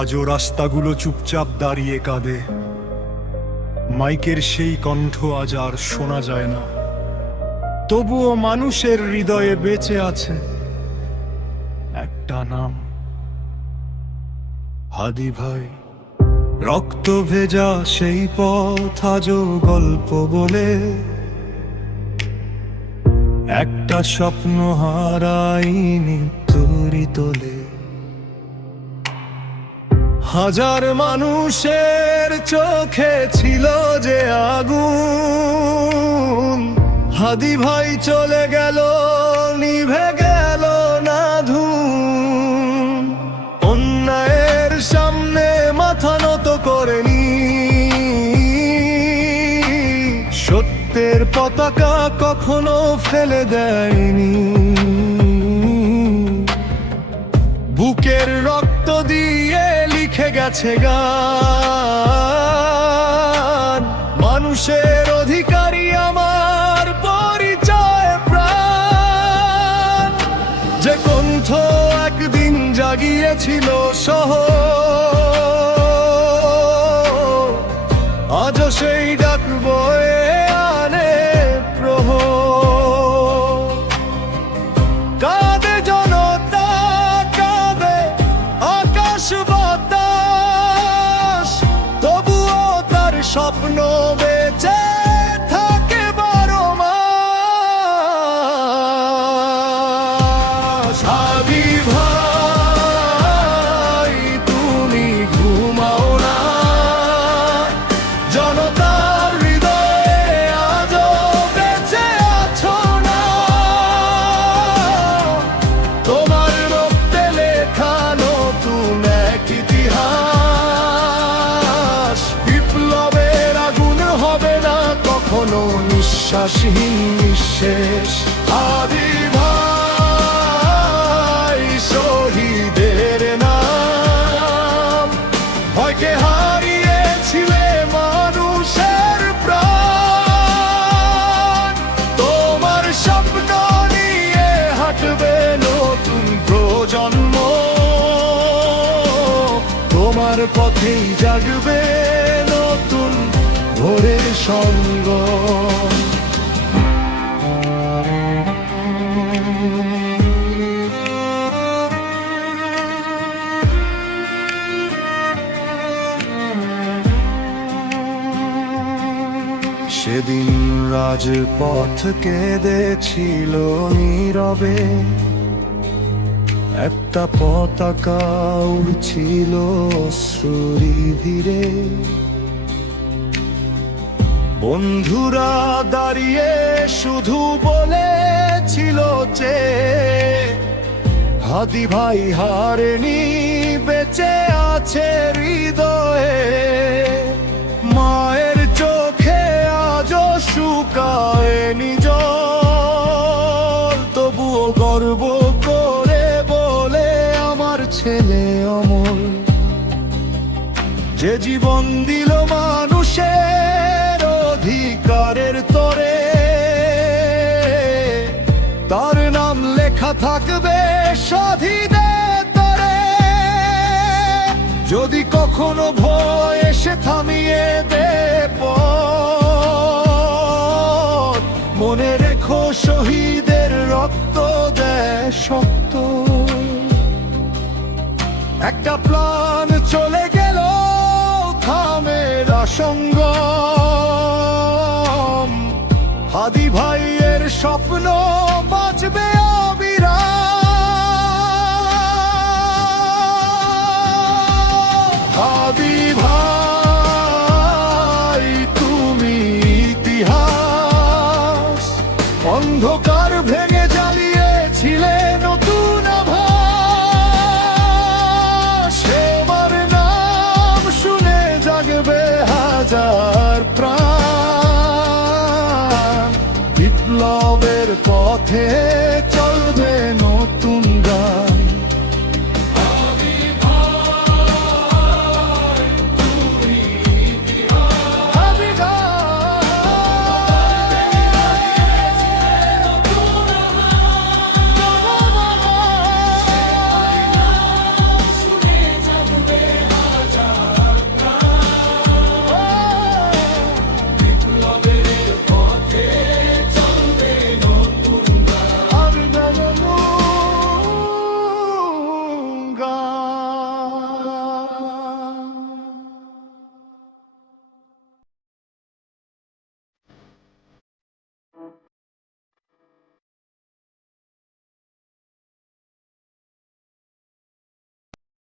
আজও রাস্তাগুলো চুপচাপ দাঁড়িয়ে কাঁদে। মাইকের সেই কণ্ঠ আজ আর শোনা যায় না, তবুও মানুষের হৃদয়ে বেঁচে আছে একটা নাম, হাদি ভাই। রক্ত ভেজা সেই পথ আজও গল্প বলে, একটা স্বপ্ন হারাইনি তুরি তোলে। হাজার মানুষের চোখে ছিল যে আগুন, হাদি ভাই চলে গেল, নিভে গেল না ধুম। অন্যায়ের সামনে মাথা নত করেনি, সত্যের পতাকা কখনো ফেলে দেয়নি। বুকের রক্ত দিয়ে লিখে গেছে গান, মানুষের অধিকারী আমার পরিচয় প্রাণ। যে কণ্ঠ একদিন জাগিয়েছিল শহর, আজও সেই ডাক বয়ে আনে প্রহর। কাঁদে জনতা, কাঁদে আকাশ বাতাস, তবুও তার স্বপ্ন বেঁচে থাকে 12 মাস। হাদি ভাই তুমি ঘুমাও না, জনতার হৃদয়ে আজও বেঁচে আছো না। তোমার রক্তে লেখা নতুন এক ইতিহাস। বিপ্লবের আগুন হবে না কখনো নিঃশ্বাসহীন নিঃশেষ। হাদি ভাই শহীদের নাম, ভয়কে হারিয়েছিলে মানুষের প্রাণ। তোমার স্বপ্ন নিয়ে হাঁটবে নতুন প্রজন্ম, তোমার পথেই জাগবে নতুন ভোরের সঙ্গ। সেদিন রাজপথ কেঁদেছিল নীরবে, একটা পতাকা উড়ছিল অশ্রুরি ভিড়ে। বন্ধুরা দাঁড়িয়ে শুধু বলেছিল যে হাদি ভাই হারেনি, বেঁচে আছে হৃদয়ে। মায়ের চোখে আজও শুকায়নি জল, তবুও গর্ব করে বলে আমার ছেলে অমল। যে জীবন দিল মানুষের অধিকারের তরে, তার নাম লেখা থাকবে স্বাধীনের তরে। যদি কখনো ভয় এসে থামিয়ে দে পথ, মনে রেখো শহীদের রক্ত দেয় শক্ত। একটা প্রাণ চলে গেল থামে না সংগ্রাম, হাদি ভাইয়ের স্বপ্ন বাঁচবে অবিরাম। হাদি ভাই তুমি ইতিহাস, অন্ধকার ভেঙে জ্বালিয়েছিলে নতুন আভাস। তোমার নাম শুনে জাগবে হাজার প্রাণ, বিপ্লবের পথে চলবে নতুন